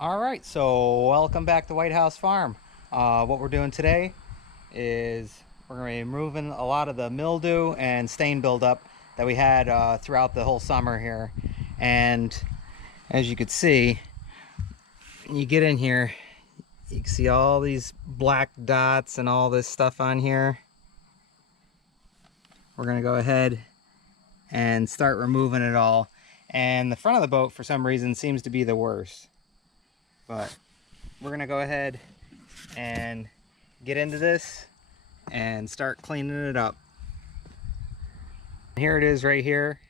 All right, so welcome back to Whitehouse Farm. What we're doing today is we're going to be removing a lot of the mildew and stain buildup that we had throughout the whole summer here. And as you can see, when you get in here, you can see all these black dots and all this stuff on here. We're going to go ahead and start removing it all. And the front of the boat, for some reason, seems to be the worst. But we're going to go ahead and get into this and start cleaning it up. Here it is right here.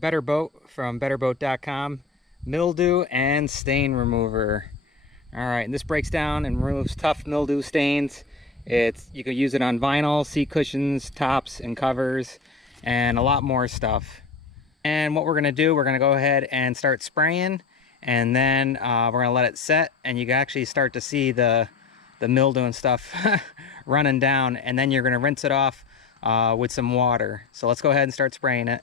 Better Boat from betterboat.com. Mildew and stain remover. Alright, and this breaks down and removes tough mildew stains. You can use it on vinyl, seat cushions, tops, and covers, and a lot more stuff. And what we're going to do, we're going to go ahead and start spraying, and then we're going to let it set, and you can actually start to see the mildew and stuff running down, and then you're going to rinse it off with some water. So let's go ahead and start spraying it.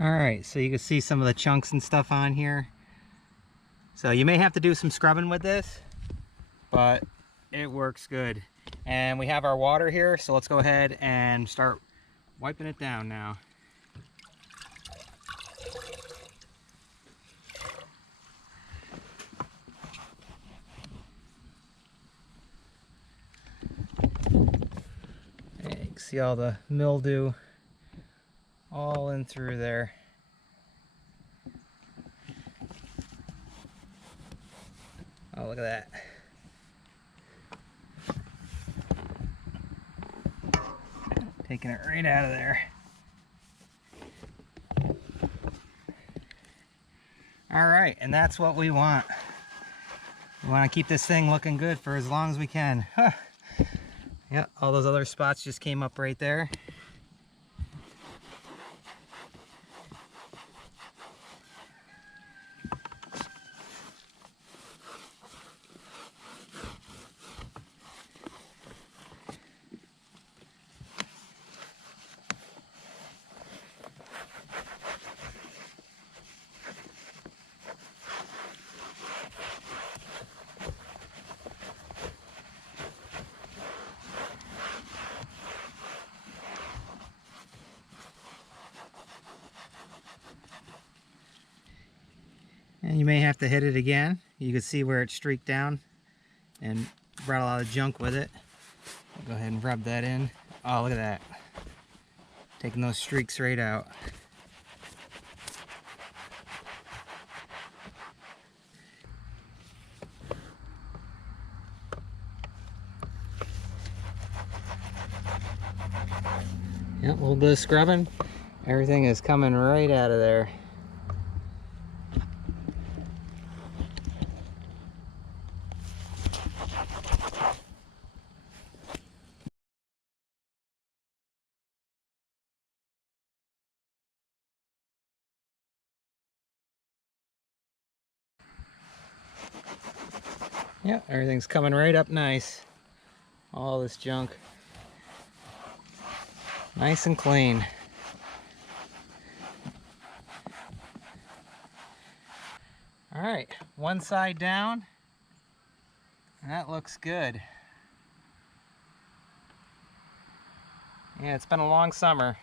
Alright, so you can see some of the chunks and stuff on here. So you may have to do some scrubbing with this, but it works good. And we have our water here, so let's go ahead and start wiping it down now. And you can see all the mildew all in through there. Oh, look at that. Taking it right out of there. All right, and that's what we want. We want to keep this thing looking good for as long as we can. Huh. Yeah, all those other spots just came up right there. And you may have to hit it again. You can see where it streaked down and brought a lot of junk with it. Go ahead and rub that in. Oh, look at that. Taking those streaks right out. Yep, a little bit of scrubbing. Everything is coming right out of there. Yep, everything's coming right up nice. All this junk. Nice and clean. All right, one side down. That looks good. Yeah, it's been a long summer.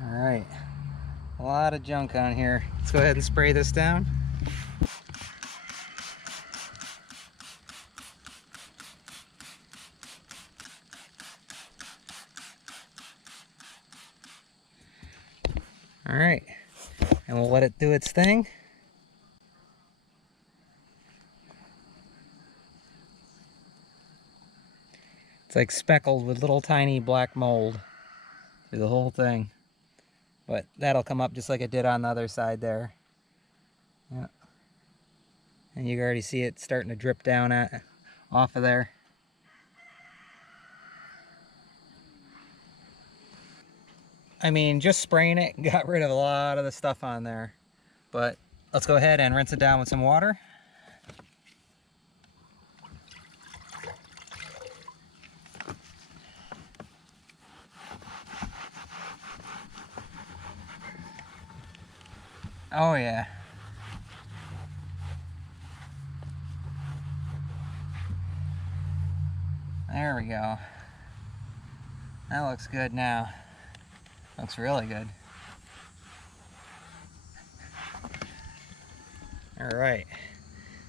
All right, a lot of junk on here. Let's go ahead and spray this down. All right, and we'll let it do its thing. It's like speckled with little tiny black mold through the whole thing. But that'll come up just like it did on the other side there. Yeah. And you can already see it starting to drip down off of there. I mean, just spraying it got rid of a lot of the stuff on there. But let's go ahead and rinse it down with some water. Oh yeah. There we go. That looks good now. Looks really good. All right.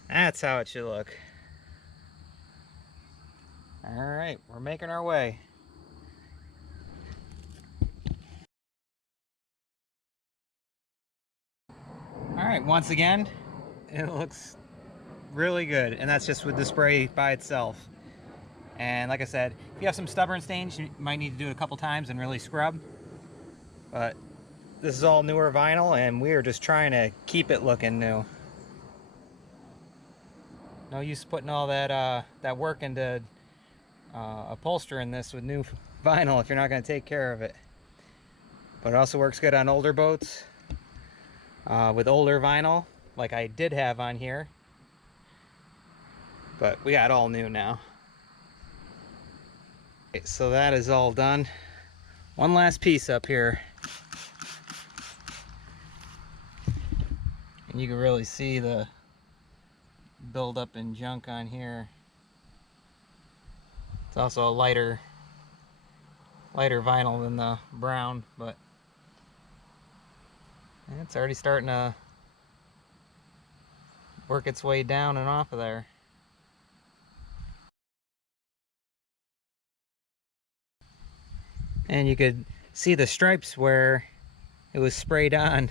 That's how it should look. All right, we're making our way. All right, once again, it looks really good, and that's just with the spray by itself. And like I said, if you have some stubborn stains, you might need to do it a couple times and really scrub. But this is all newer vinyl, and we are just trying to keep it looking new. No use putting all that work into upholstering this with new vinyl if you're not going to take care of it. But it also works good on older boats with older vinyl, like I did have on here. But we got all new now. Okay, so that is all done. One last piece up here. And you can really see the buildup in junk on here. It's also a lighter vinyl than the brown, but it's already starting to work its way down and off of there. And you could see the stripes where it was sprayed on.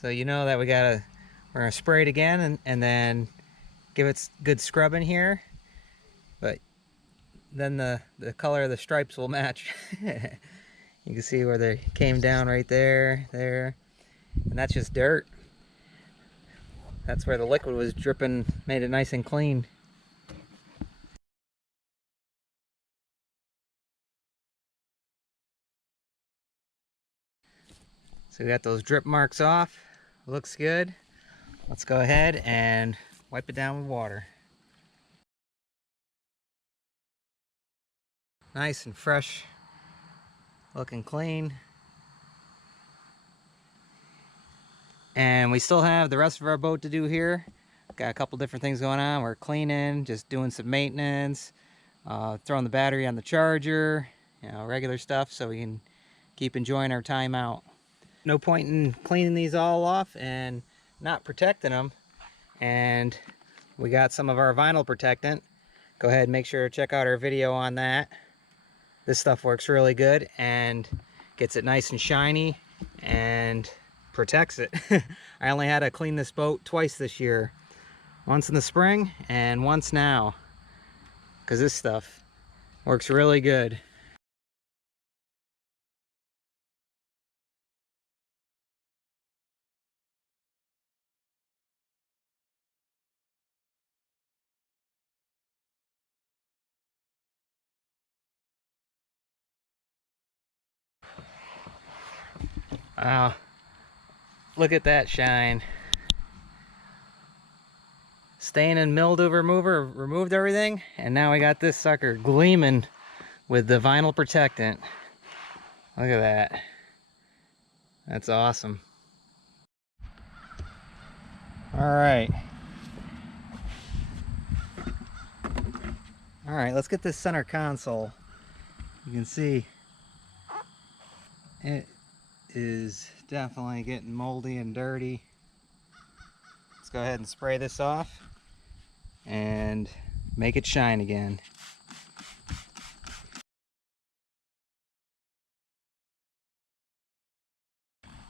So you know that we're gonna spray it again and then give it good scrub in here. But then the color of the stripes will match. You can see where they came down right there, and that's just dirt. That's where the liquid was dripping, made it nice and clean. So we got those drip marks off. Looks good. Let's go ahead and wipe it down with water. Nice and fresh, looking clean. And we still have the rest of our boat to do here. Got a couple different things going on. We're cleaning, just doing some maintenance, throwing the battery on the charger, you know, regular stuff so we can keep enjoying our time out. No point in cleaning these all off and not protecting them. And we got some of our vinyl protectant. Go ahead and make sure to check out our video on that. This stuff works really good and gets it nice and shiny and protects it. I only had to clean this boat twice this year. Once in the spring and once now. Because this stuff works really good. Wow. Look at that shine. Stain and mildew remover removed everything, and now we got this sucker gleaming with the vinyl protectant. Look at that. That's awesome. Alright, let's get this center console. You can see it is definitely getting moldy and dirty. Let's go ahead and spray this off and make it shine again.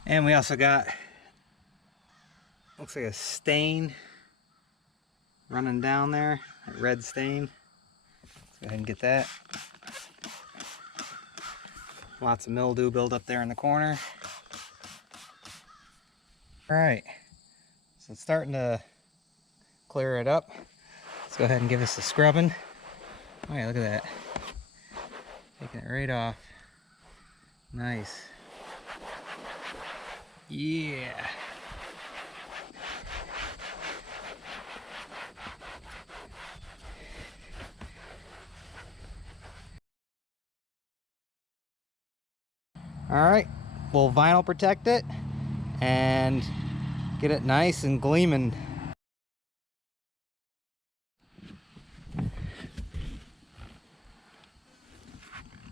And we also got, looks like a stain running down there, a red stain. Let's go ahead and get that. Lots of mildew build up there in the corner. All right, so it's starting to clear it up. Let's go ahead and give this a scrubbing. Oh yeah, look at that. Taking it right off. Nice. Yeah. All right, we'll vinyl protect it and get it nice and gleaming.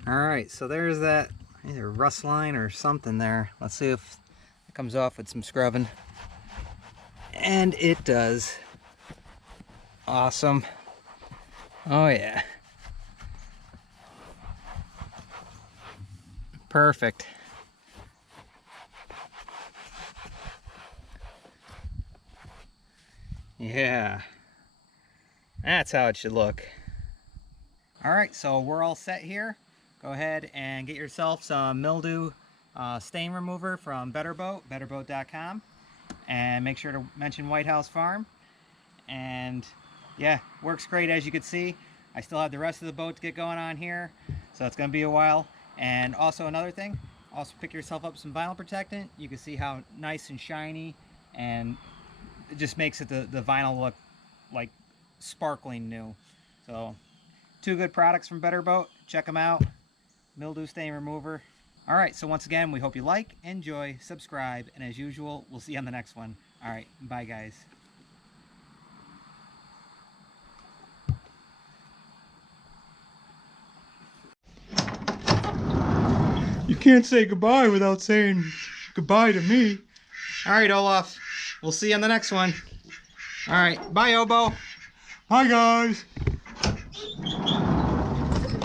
All right, so there's that either rust line or something there. Let's see if it comes off with some scrubbing. And it does. Awesome. Oh yeah. Perfect. Yeah. That's how it should look. All right, so we're all set here. Go ahead and get yourself some mildew stain remover from betterboat.com, and make sure to mention Whitehouse Farm. And yeah, works great. As you can see, I still have the rest of the boat to get going on here, so it's going to be a while. And also another thing, also pick yourself up some vinyl protectant. You can see how nice and shiny, and it just makes it the vinyl look like sparkling new. So 2 good products from Better Boat. Check them out. Mildew stain remover. All right, so once again, we hope you like, enjoy, subscribe, and as usual, we'll see you on the next one. All right, bye guys. You can't say goodbye without saying goodbye to me. All right, Olaf. We'll see you on the next one. All right, bye, Obo. Hi, guys.